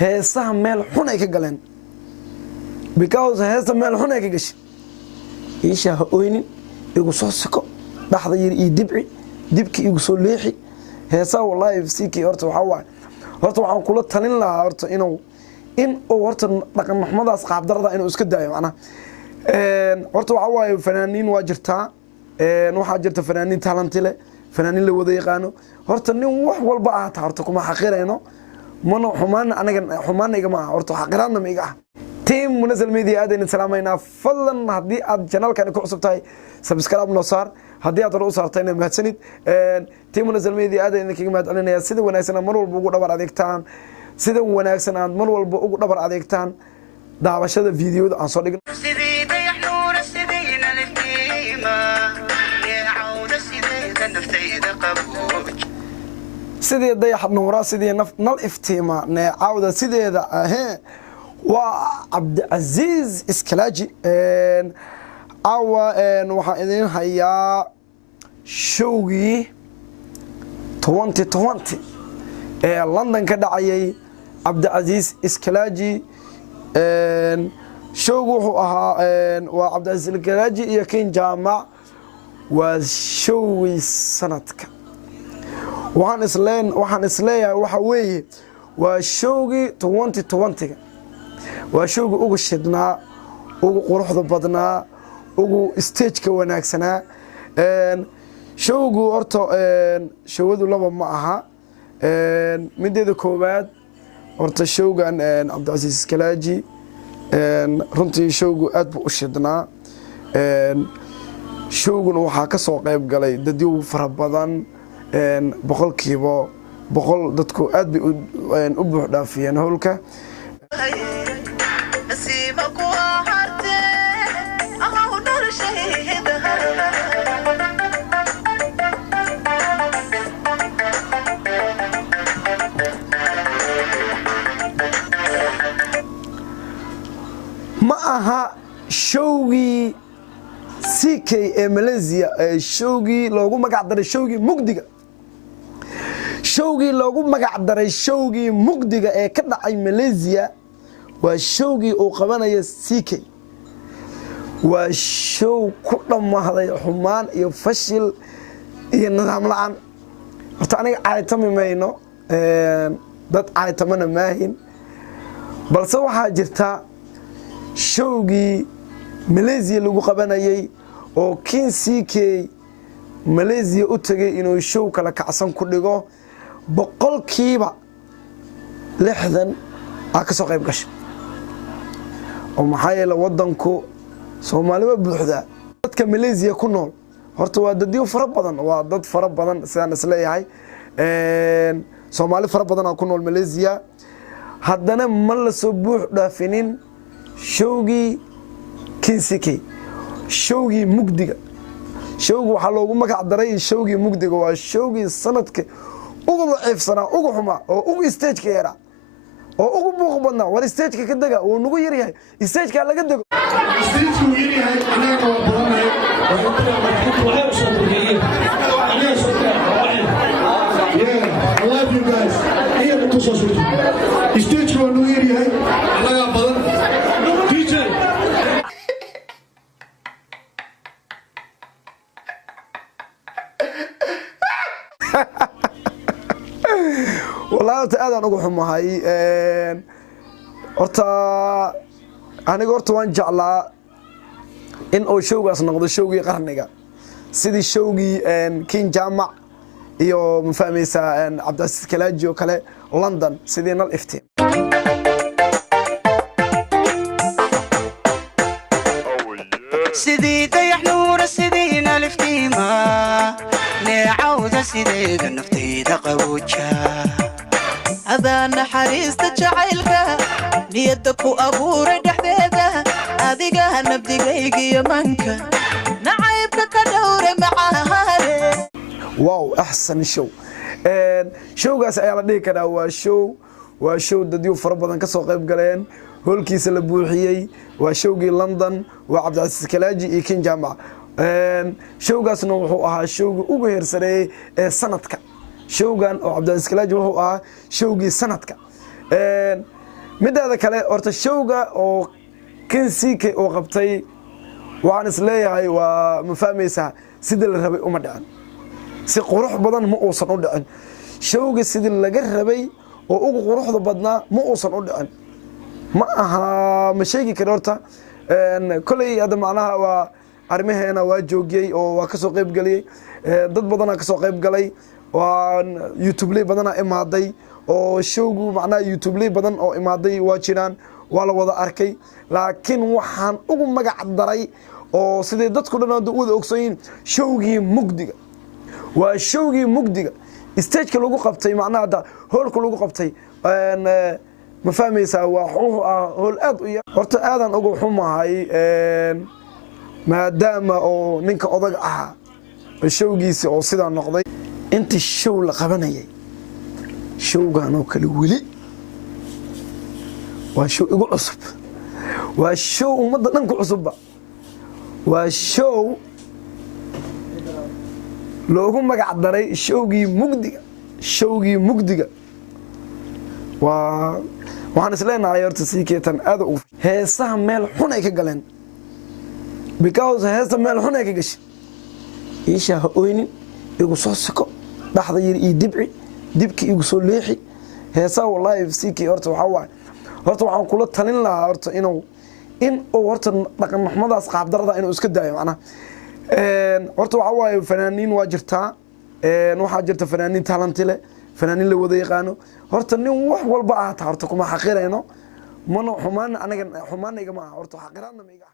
heesaha meel xun ay ka galeen because heesta meel xun ay ka gashay isha oynin igu soo sako dhaxda yar ii dibki igu soo leexi heesaha wallahi FCK horta waxaan kula talin lahaa horta in uu horta dhaqan maxmadaas qaab darada inuu iska daayo macna horta waxa waaye fanaaniin waa jirtaa waxaa jirta fanaaniin talent leh fanaaniin la wada yaqaano horta nin wax walba ah horta kuma xaqirayno mana xumaan iga ma horta xaqiraadna ma iga ah team Munazal Media aadayna salaamayna fadlan hadii aad channelkan ku cusub tahay subscribe noo saar hadii aad u saartayna mahadsanid team Munazal Media aadayna kaga mahadcelinaya sida wanaagsan mar walba ugu dhabar adeegtaan sida wanaagsan aad mar walba ugu dhabar adeegtaan daawashada fiidiyoda aan soo dhigno sidii dayax nuura sidii nal iftiima neecawda sideeda waa Cabdicaziz Iskalaaji waxaan idin hayaa showgii 2020 ee London ka dhacayay Cabdicaziz Iskalaaji showgu wuxuu ahaa waa Cabdicaziz Iskalaaji iyo King Jaamac waa showgii sanadka waxaan isleeyahay waxa weeye waa showgii 2020 waa showgii ugu shidnaa ugu quruxda badnaa ugu stage-ka wanaagsanaa showgu horta showadu laba ma aha mideeda koowaad horta showgan Cabdicaziz Iskalaaji runtii showgu aad buu u shidnaa showguna waxaa ka soo qayb galay dadyo fara badan boqolkiiba boqol dadku aad bay u buux dhaafiyeen howlka ma aha showgii CK ee Malaysia showgii loogu magac daray showgii mugdiga ee ka dhacay Malaysia waa showgii uu qabanayo CK waa show ku dhamaaday xumaan iyo fashil iyo nidaam la'aan horta aniga caaytami mayno dad caaytamana maahin balse waxaa jirta showgii Malaysia lagu qabanayay oo King CK Malaysia u tagay inuu show kala kacsan ku dhigo boqolkiiba 60 ka soo qayb gashay oo maxaa yeelay wadanku Soomaaliya buuxda dadka Malaysia ku nool horta waa dad fara badan waa dad fara badan sidaan isleeyahay Soomaali fara badan ku nool Malaysia haddana ma la soo buux dhaafinin showgii King CK showgii mugdiga showgu waxa loogu magac daray showgii mugdiga waa showgii sanadka ugu daciifsanaa ugu xumaa oo ugu stage-ka yara oo ugu buuq badnaa war stage-ka ka daga oo nagu yar yahay stage-ka laga dago stage-ku yar yahay anaga waa badanay waxay soo buriyeen anaga soo yeah I love you guys iyo ku soo socdo stage-ku waa nagu yar yahay anaga badan DJ والله aadaan ugu xumahay horta aniga horta waan jeclaa in oo showgaas noqdo showgii qarniga sidii showgii King Jaamac iyo mafahmaysa Cabdicaziz Iskalaaji oo kale London sidii nal iftiin sidii dayax nuura sidii nal iftiima neecawda sideeda naftayda qabooja adana xariista jacaylka niyada ku abuuray dhaxdeeda adiga nabdigayga iyo manka nacaybka ka dhawre macaahare wow ahsan show showgaas ayaa la dhigi karaa waa show dadyo fara badan ka soo qayb galeen holkiisa la buuxiyay waa showgii London waa Cabdicaziz Iskalaaji iyo King Jaamac showgaasna wuxuu ahaa showgii ugu heersareeyay ee sanadka showgan oo Cabdicaziz Iskalaaji wuxuu ahaa showgii sanadka midaada kale horta showga oo kinsiike oo qabtay waxaan isleeyahay waa ma fahmaysaa sidii la rabay uma dhicin si qurux badan ma uusan u dhicin showga sidii laga rabay oo ugu quruxda badnaa ma uusan u dhicin ma aha ma sheegi karo horta kolay hadda macnaha waa arrimaheena waa joogiyey oo waa kasoo qayb galiyey dad badanaa kasoo qayb galay waa youtubeley badanaa imaaday oo showgu macnaha youtubeley badan oo imaaday waa jiraan waa la wada arkay laakiin waxaan ugu magac daray oo sidii dadku dhan u wada ogsoon showgii mugdiga waa showgii mugdiga stageka lagu qabtay macnaha hadda hoolka lagu qabtay ma fahmaysaa waa hool aad u yar horta aadan ugu xumahay maadaama oo ninka odaga ahaa showgiisi oo sidaa noqday intii show la qabanayay showgan oo kale weli waa show igu cusub waa show ummadda dhanku cusubba waa show loogu magac daray showgii mugdiga waxaan isleenahay horta sii keetan aad ugu heesaha meel xun ay ka galeen because heesta meel xun ay ka gashay iisha ha oynin igu soo siko dhaxda yar ii dibki igu soo leexi heesaha wallahi sii horta waxa waay horta waxaan kula talin lahaa horta in uu horta dhaqan maxmadaas qaab darada inuu iska daayo macnaha horta waxa waaye fanaaniin waa jirtaa waxaa jirta fanaaniin talent leh fanaaniin la wada yaqaano horta nin wax walba ahata horta kuma xaqirayno mana xumaan aniga xumaan igama aha horta xaqiraadna ma iga